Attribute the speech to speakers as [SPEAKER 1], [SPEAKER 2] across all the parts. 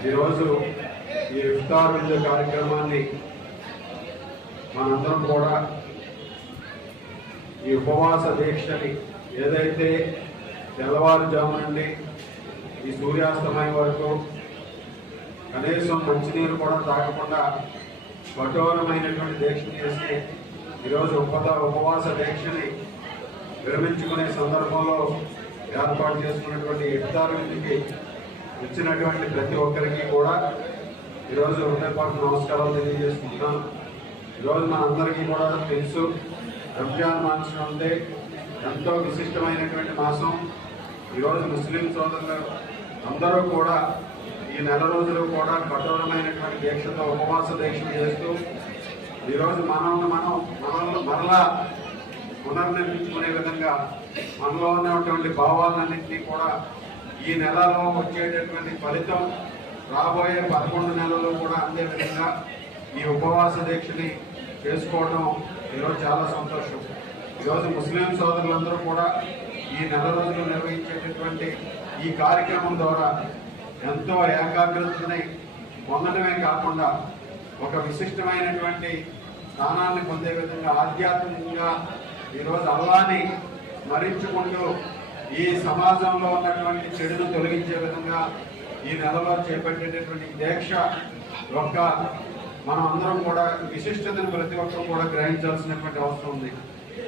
[SPEAKER 1] ఈరోజు ఈ ఇఫ్తార్ విందు కార్యక్రమాన్ని మనందరం కూడా ఈ ఉపవాస దీక్షని ఏదైతే తెల్లవారుజాము నుండి ఈ సూర్యాస్తమయం వరకు కనీసం మంచినీరు కూడా తాగకుండా కఠోరమైనటువంటి దీక్ష చేసి ఈరోజు ఉపద ఉపవాస దీక్షని విరమించుకునే సందర్భంలో ఏర్పాటు చేసుకున్నటువంటి ఇఫ్తార్ విందుకి వచ్చినటువంటి ప్రతి ఒక్కరికి కూడా ఈరోజు హృదయపూర్వక నమస్కారాలు తెలియజేసుకుంటున్నాను. ఈరోజు మన అందరికీ కూడా తెలుసు రంజాన్ మాసం అంటే ఎంతో విశిష్టమైనటువంటి మాసం. ఈరోజు ముస్లిం సోదరులు అందరూ కూడా ఈ నెల రోజులు కూడా కఠోరమైనటువంటి దీక్షతో ఉపవాస దీక్ష చేస్తూ ఈరోజు మనల్ని మనం మనల్ని మరలా పునర్నిర్మించుకునే విధంగా మనలో ఉన్నటువంటి భావాలన్నింటినీ కూడా ఈ నెలలో వచ్చేటటువంటి ఫలితం రాబోయే పదకొండు నెలలు కూడా అందే విధంగా ఈ ఉపవాస దీక్షని చేసుకోవడం ఈరోజు చాలా సంతోషం. ఈరోజు ముస్లిం సోదరులందరూ కూడా ఈ నెల రోజులు నిర్వహించేటటువంటి ఈ కార్యక్రమం ద్వారా ఎంతో ఏకాగ్రతని పొందడమే కాకుండా ఒక విశిష్టమైనటువంటి స్థానాన్ని పొందే విధంగా ఆధ్యాత్మికంగా ఈరోజు అల్లాని స్మరించుకుంటూ ఈ సమాజంలో ఉన్నటువంటి చెడును తొలగించే విధంగా ఈ నెలలో చేపట్టేటటువంటి దీక్ష యొక్క మనం అందరం కూడా విశిష్టతను ప్రతి ఒక్కరు కూడా గ్రహించాల్సినటువంటి అవసరం ఉంది.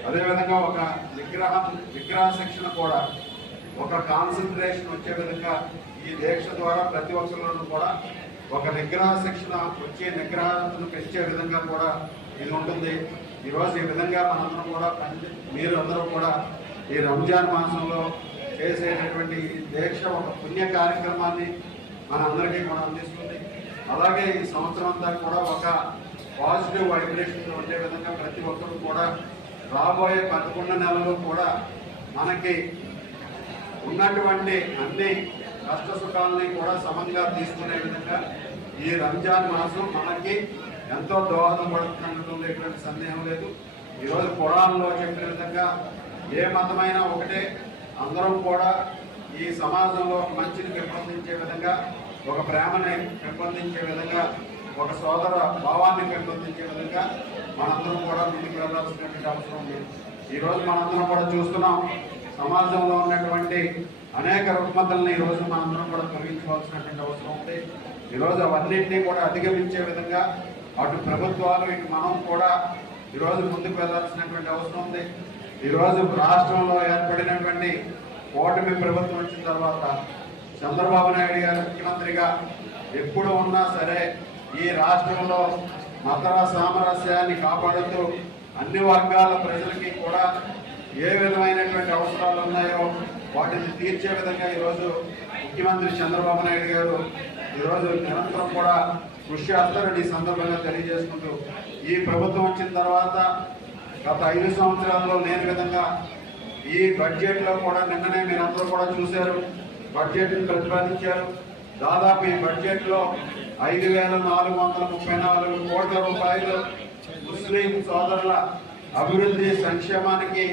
[SPEAKER 1] అదేవిధంగా ఒక విగ్రహం విగ్రహ శిక్షణ కూడా ఒక కాన్సన్ట్రేషన్ వచ్చే విధంగా ఈ దీక్ష ద్వారా ప్రతి ఒక్కరిలోనూ కూడా ఒక నిగ్రహ శిక్షణ వచ్చే నిగ్రహాలను పెంచే విధంగా కూడా ఇది ఉంటుంది. ఈరోజు ఈ విధంగా మనందరం కూడా పని- మీరు అందరూ కూడా ఈ రంజాన్ మాసంలో చేసేటటువంటి దీక్ష ఒక పుణ్య కార్యక్రమాన్ని మనందరికీ కూడా అందిస్తుంది. అలాగే ఈ సంవత్సరం అంతా కూడా ఒక పాజిటివ్ వైబ్రేషన్ ఉండే విధంగా ప్రతి ఒక్కరు కూడా రాబోయే పదకొండు నెలలు కూడా మనకి ఉన్నటువంటి అన్ని కష్ట సుఖాలని కూడా సమంగా తీసుకునే విధంగా ఈ రంజాన్ మాసం మనకి ఎంతో దోహదం పడుతున్నటువంటి సందేహం లేదు. ఈరోజు పురాణంలో చెప్పిన విధంగా ఏ మతమైనా ఒకటే అందరం కూడా ఈ సమాజంలో ఒక మంచిని పెంపొందించే విధంగా ఒక ప్రేమని పెంపొందించే విధంగా ఒక సోదర భావాన్ని పెంపొందించే విధంగా మనందరం కూడా ముందుకు వెళ్ళాల్సినటువంటి అవసరం ఉంది. ఈరోజు మనందరం కూడా చూస్తున్నాం సమాజంలో ఉన్నటువంటి అనేక రుగ్మతల్ని ఈరోజు మనందరం కూడా తొలగించుకోవాల్సినటువంటి అవసరం ఉంది. ఈరోజు అవన్నింటినీ కూడా అధిగమించే విధంగా అటు ప్రభుత్వాలు ఇటు మనం కూడా ఈరోజు ముందుకు వెళ్ళాల్సినటువంటి అవసరం ఉంది. ఈరోజు రాష్ట్రంలో ఏర్పడినటువంటి ఓటమి ప్రభుత్వం వచ్చిన తర్వాత చంద్రబాబు నాయుడు గారు ముఖ్యమంత్రిగా ఎప్పుడు ఉన్నా సరే ఈ రాష్ట్రంలో మత సామరస్యాన్ని కాపాడుతూ అన్ని వర్గాల ప్రజలకి కూడా ఏ విధమైనటువంటి అవసరాలు ఉన్నాయో వాటిని తీర్చే విధంగా ఈరోజు ముఖ్యమంత్రి చంద్రబాబు నాయుడు గారు ఈరోజు నిరంతరం కూడా కృషి చేస్తారని ఈ సందర్భంగా తెలియజేసుకుంటూ ఈ ప్రభుత్వం వచ్చిన తర్వాత గత ఐదు సంవత్సరాల్లో లేని విధంగా ఈ బడ్జెట్లో కూడా నిన్ననే మీరందరూ కూడా చూశారు. బడ్జెట్ను ప్రతిపాదించారు. దాదాపు ఈ బడ్జెట్లో ఐదు వేల నాలుగు వందల ముప్పై నాలుగు కోట్ల రూపాయలు ముస్లిం సోదరుల అభివృద్ధి సంక్షేమానికి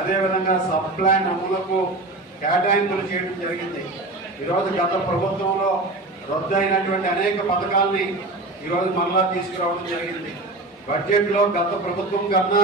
[SPEAKER 1] అదేవిధంగా సబ్ ప్లాన్ అమలుకు కేటాయింపులు చేయడం జరిగింది. ఈరోజు గత ప్రభుత్వంలో రద్దు అయినటువంటి అనేక పథకాల్ని ఈరోజు మరలా తీసుకురావడం జరిగింది. బడ్జెట్లో గత ప్రభుత్వం కన్నా